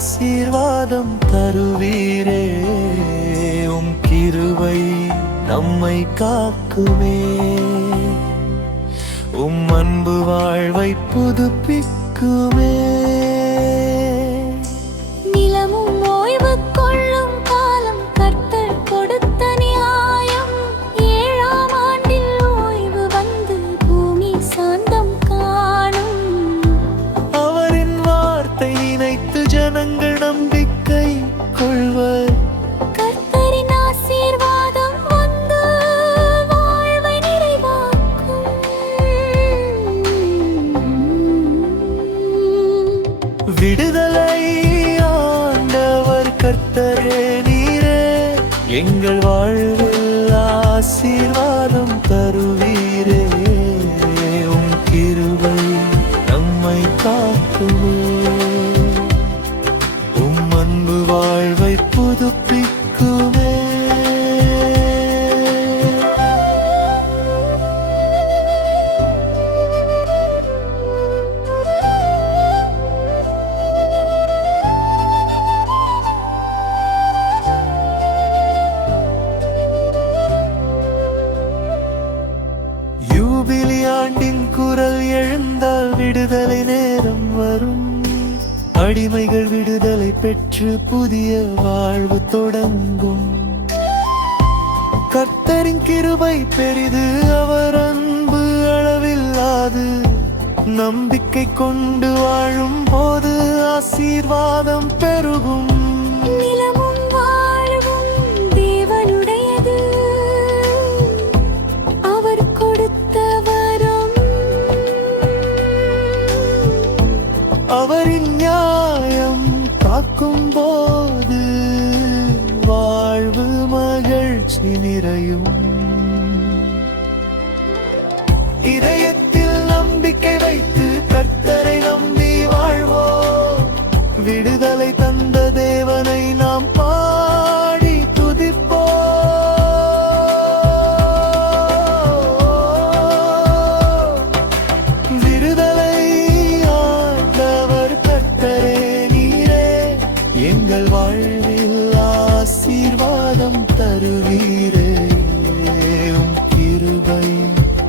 ஆசீர்வாதம் தருவீரே. உம் கிருபை நம்மை காக்குமே. உம் அன்பு வாழ்வை புதுப்பிக்குமே. நிலமும் ஓய்வு கொள்ளும் காலம் கர்த்தர் கொடுத்த நியாயம். 7ஆம் ஆண்டில் ஓய்வு வந்து பூமி சாந்தம் காணும். அவரின் வார்த்தை நினைத்து ஜனங்கள் நம்பிக்கை கொள்வர். கர்த்தரின் ஆசீர்வாதம் வந்து வாழ்வை நிறைவாக்கும். விடுதலை ஆண்டவர் கர்த்தரே நீரே. எங்கள் வாழ்வில் ஆசீர்வாதம் தருவீரே. உம் கிருபை நம்மை காக்குமே. உம் அன்பு வாழ்வை புதுப்பிக்குமே. யூபிலி ஆண்டின் குரல் எழுந்தால் விடுதலை நேரம் வரும். அடிமைகள் விடுதலை பெற்று புதிய வாழ்வு தொடங்கும். கர்த்தரின் கிருபை பெரிது, அவர் அன்பு அளவில்லாது. நம்பிக்கை கொண்டு வாழும் போது ஆசீர்வாதம் பெருகும். நிலமும் வாழ்வும் தேவனுடையது. அவர் கொடுத்த வரம். அவரின் நியாயம் காக்கும் போது வாழ்வு மகிழ்ச்சி நிறையும். இதயத்தில் நம்பிக்கை வைத்து கர்த்தரை நம்பி வாழ்வோம். விடுதலை தந்த தேவனை நாம் பாடி துதிப்போம். விடுதலை ஆண்டவர் கர்த்தரே நீரே. எங்கள் வாழ்வில் ஆசீர்வாதம் தருவீரே. உம் கிருபை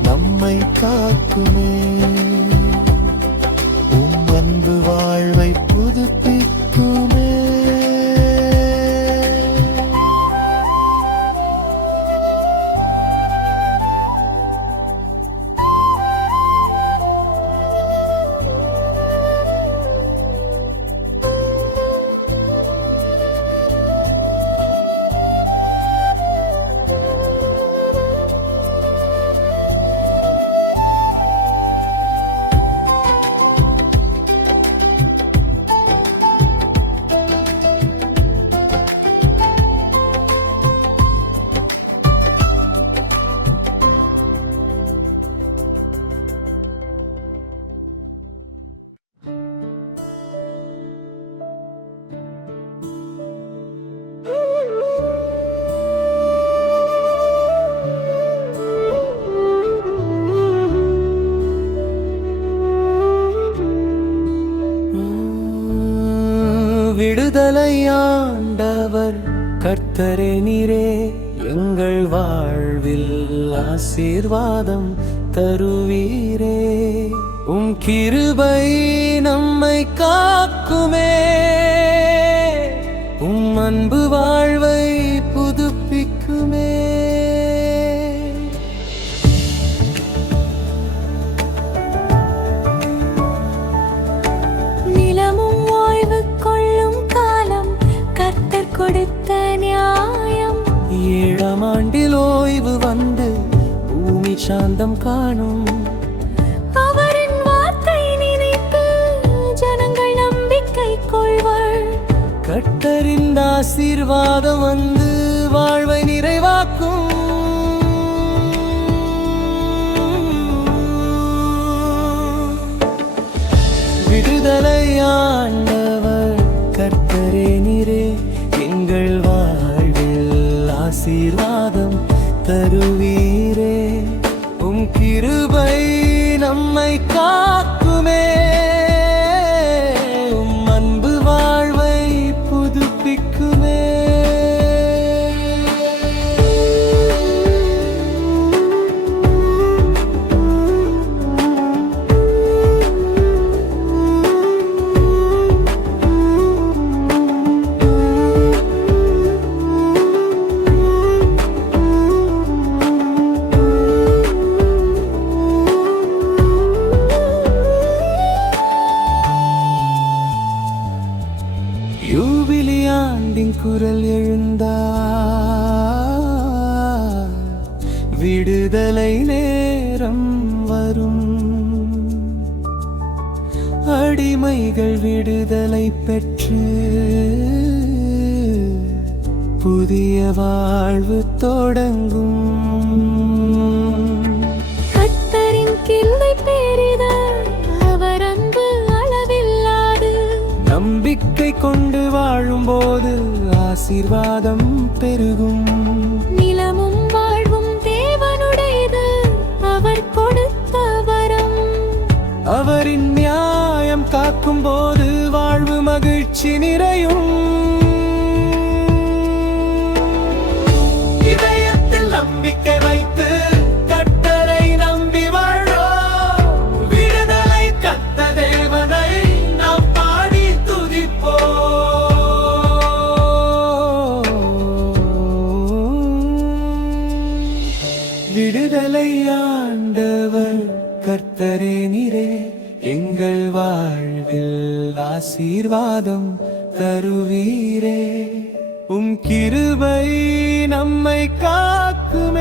நம்மை காக்குமே. உம் அன்பு வாழ்வை புதுப்பிக்குமே. விடுதலை ஆண்டவர் கர்த்தரே நீரே. எங்கள் வாழ்வில் ஆசீர்வாதம் தருவீரே. உம் கிருபை நம்மை காக்குமே. உம் அன்பு வாழ்வை புதுப்பிக்குமே. நிலமும் ஓய்வு கொள்ளும் காலம் கர்த்தர் கொடுத்த நியாயம். 7ஆம் ஆண்டில் ஓய்வு வந்து பூமி சாந்தம் காணும். அவரின் வார்த்தை நினைத்து ஜனங்கள் நம்பிக்கை கொள்வர். கர்த்தரின் ஆசீர்வாதம் வந்து வாழ்வை நிறைவாக்கும். விடுதலை ஆண்டவர் கர்த்தரே நீரே. எங்கள் வாழ்வில் ஆசீர்வாதம் தருவீரே. உம் கிருபை நம்மை காக்குமே. உம் அன்பு வாழ்வை யூபிலி ஆண்டின் குரல் எழுந்தார், விடுதலை நேரம் வரும். அடிமைகள் விடுதலை பெற்று புதிய வாழ்வு தொடங்கும். கர்த்தரின் கிருபை பெரிதார், அவர் அன்பு அளவில்லாது. நம்பிக்கை கொண்டு வாழும்போது ஆசீர்வாதம் பெருகும். நிலமும் வாழ்வும் தேவனுடையது, அவர் கொடுத்த வரம். அவரின் நியாயம் காக்கும் போது வாழ்வு மகிழ்ச்சி நிறையும். இதயத்தில் நம்பிக்கை வைத்து கர்த்தரை நம்பி வாழ்வோம். விடுதலை கத்த தேவனை நாம் பாடி துதிப்போம். விடுதலை ஆண்டவர் கர்த்தரே நீரே, எங்கள் வாழ்வில் ஆசீர்வாதம் தருவீரே. கிருபை நம்மை காக்கும்.